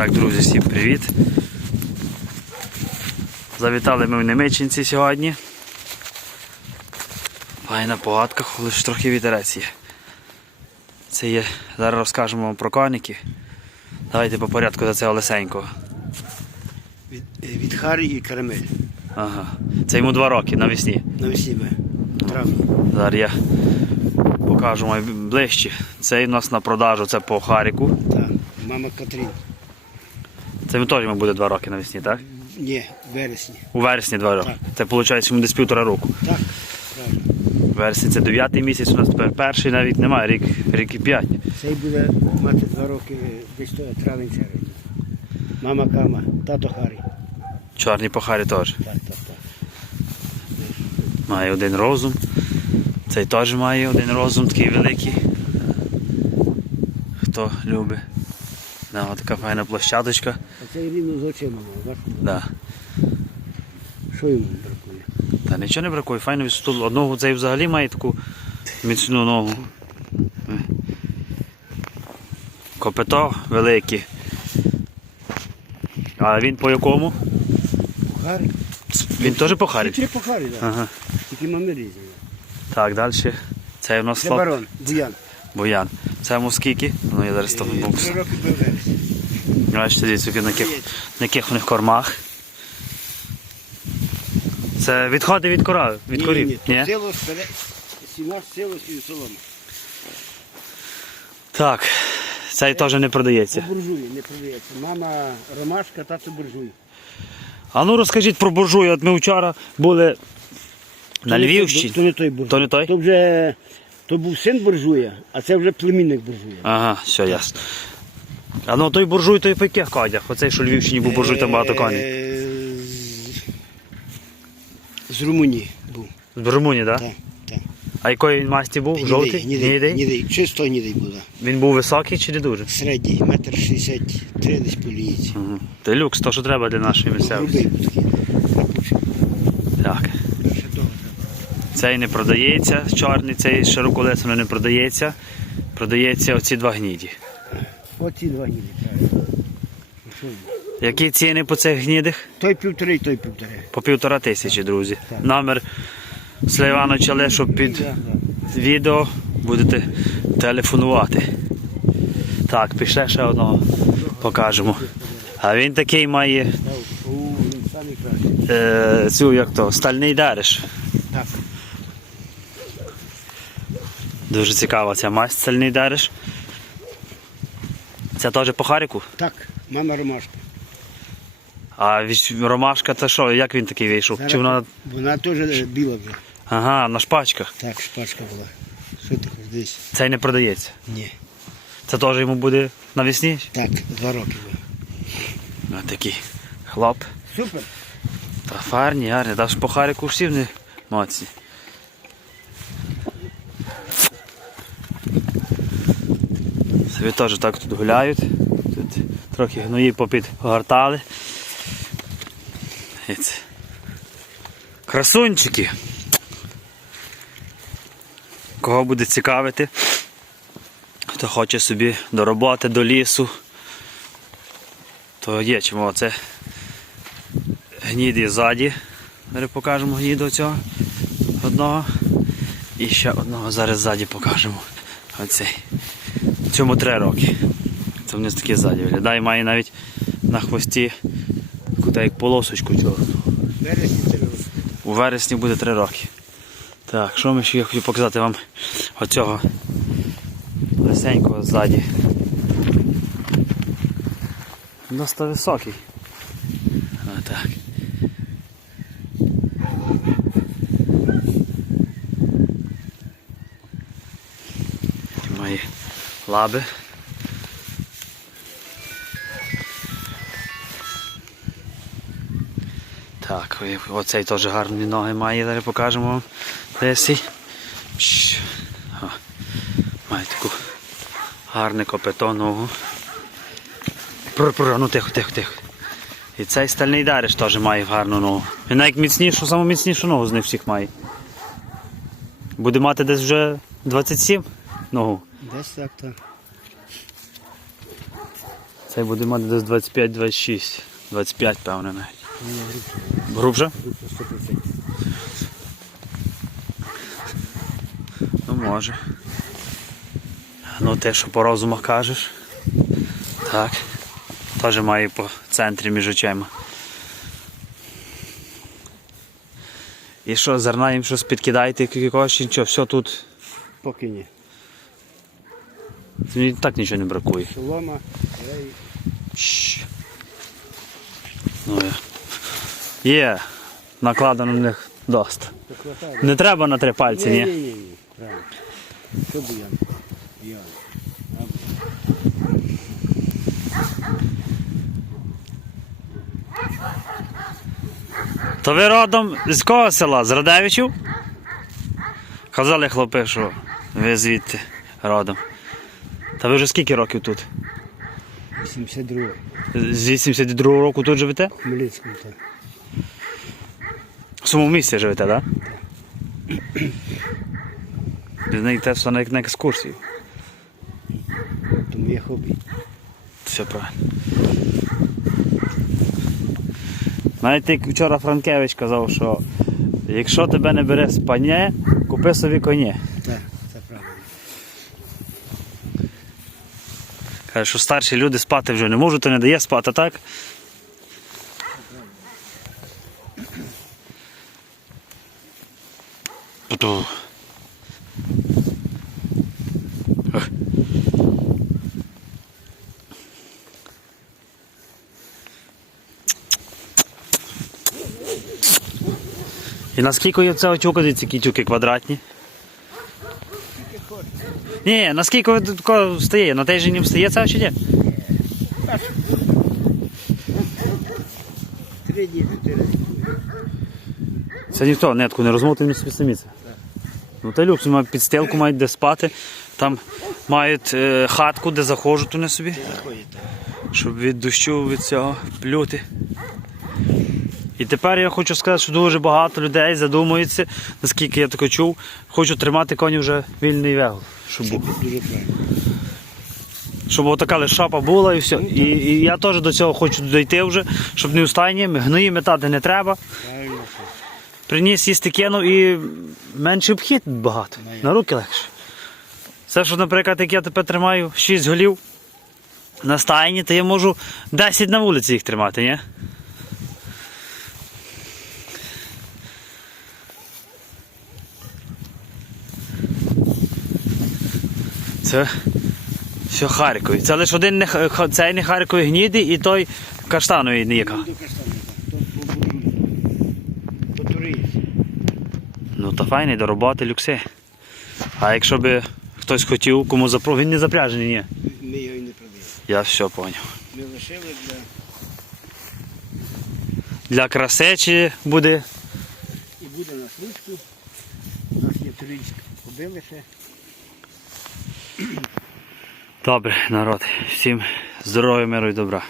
Так, друзі, всім привіт. Завітали ми в Немичинці сьогодні. Файна погадка, лише трохи вітерець є. Це є, зараз розкажемо вам про коніки. Давайте по порядку за цього лисенького. Від, е, від Харі і Карамель. Ага. Це йому два роки навесні. Навесні ми. Травні. Зараз я покажу ближче. Цей у нас на продажу, це по Харіку. Так. Мама Катрін. Це йому теж йому буде два роки навесні, так? Ні, в вересні. У вересні два роки. Так. Це виходить йому десь півтора року. Так, правильно. Вересні це дев'ятий місяць, у нас тепер перший навіть немає, рік, рік і п'ять. Цей буде мати два роки десь то травень червень. Мама Кама, тато Харі. Чорні похарі теж. Так, так, так. Має один розум. Цей теж має один розум, такий великий. Хто любить. Да, от така файна площадочка. А цей рівно з очима мав? Да. Що йому бракує? Та нічого не бракує, файно висоту. Одного цей взагалі має таку міцну ногу. Копито велике. А він по якому? Харі? Він теж по харі? Три по Харі, так. Ага. Тільки мами різні. Так, далі. Це у нас Це слаб... барон, Буян. Боян. Це йому скільки? Ну я зараз того Е, бокс. Три роки. Бачите, дивіться, на яких, на яких них кормах. Це відходи від кора, від корів. Ні, ні, село старе, сіна село і солома. Так, цей теж не продається. Буржуї не продається. Мама ромашка, тато буржуй. А ну розкажіть про буржую. От ми вчора були на То Львівщині. То не той буржуй. То не той? То вже то був син буржуя, а це вже племінник буржуя. Ага, все ясно. А ну той буржуй, той по яких конях? Оцей, що в Львівщині був буржуй, там багато коней. Е, З, Румунії був. З Румунії, так? Так, так. А якої він масті був? Жовтий? Нідий, нідий. Чисто нідий був. да. Він був високий чи не дуже? Середній, метр шістдесят три десь по. Угу. Це люкс, то що треба для нашої місцевості. Грубий був такий. Так. Ще того треба. Цей не продається, чорний, цей широколесний не продається. Продається оці два гніді. Оці два ніди, правильно. Що ви? Які ціни по цих гнідих? Той півтори, той півтори. По півтора тисячі, друзі. Так. Номер Сливановича Лешу під Да, да. відео будете телефонувати. Так, пішли ще одного покажемо. А він такий має Так, е, цю як то, стальний дереш. Так. Дуже цікава ця масть стальний дереш. Це теж по Харіку? Так, мама ромашка. А вісь- ромашка, то що, як він такий вийшов? Зараз Чи вона. Вона теж біла вже. Ага, на шпачках. Так, шпачка була. Що ти хочеш десь? Цей не продається. Ні. Це теж йому буде навесні? Так, два роки було. Ось такий хлоп. Супер. Та фарні, гарні, та ж по Харіку всі вони моцні. Собі теж так тут гуляють. Тут трохи гної попід гортали. Красунчики. Кого буде цікавити, хто хоче собі до роботи, до лісу, то є чому це гніди ззаді. Зараз покажемо гніду цього одного. І ще одного зараз ззаді покажемо. Оцей. Цьому три роки. Це вони такі ззаді виглядає. Має навіть на хвості таку як полосочку чорну. У вересні буде три роки. Так, що ми ще я хочу показати вам оцього лисенького ззаді. Досить високий. Отак. Має лаби. Так, оцей теж гарні ноги має, зараз покажемо вам. Лесі. Має таку гарне копито ногу. Ну тихо, тихо, тихо. І цей стальний дариш теж має гарну ногу. Він навіть міцнішу, саму міцнішу ногу з них всіх має. Буде мати десь вже 27 ногу. Десь так, так. Цей буде мати десь 25-26. 25, певне навіть. Грубше, Грубше? грубше 100%. Ну може. Ну те, що по розумах кажеш. Так. Теж має по центрі між очима. І що, зерна їм щось підкидаєте якогось, що, все тут. Поки ні. Мені так нічого не бракує. Солома. Ну, є. Є. Накладено на них доста. Не треба на три пальці, Ні, ні? ні. Що. То ви родом з кого села? З Радевичів? Казали хлопи, що ви звідти родом. Та ви вже скільки років тут? 82 З 82-го року тут живете? в Хмельницькому так. В самому місці живете, так? Ви знаєте, що на, на екскурсію. Тому є хобі. Все правильно. Знаєте, як вчора Франкевич казав, що якщо тебе не бере спання, купи собі коні. Так, це правильно. Каже, що старші люди спати вже не можуть, то не дає спати, так? І наскільки є цього тюка, дивіться, які тюки квадратні? Ні, наскільки ви встає? На тиждень не встає це чи ні? Три дні, чотири. Це ніхто нетку не розмотує собі самі це. Ну та люкс, мають підстилку, мають де спати, там мають е, хатку, де заходжуть вони собі, щоб від дощу, від цього плюти. І тепер я хочу сказати, що дуже багато людей задумуються, наскільки я таке чув, хочу тримати коні вже вільний вегол. Щоб, був. щоб отака лише шапа була і все. І, і я теж до цього хочу дійти вже, щоб не встайні, гної метати не треба. Приніс їсти кинув і менший обхід багато. На руки легше. Це, що, наприклад, як я тепер тримаю 6 голів на стайні, то я можу 10 на вулиці їх тримати, ні? Це все Харкові. Це лише один не, цей не Харкові гніди і той каштановий не яка. До каштану. То по буржуйську. То турист. Ну то файний до роботи люкси. А якщо би хтось хотів, кому запро... він не запряжений, ні. Ми його і не продаємо. Я все поняв. Ми лишили для Для краси чи буде. і буде на служку. У нас є туринська кобили ще. Добре, народ. Всім здоров'я, миру і добра.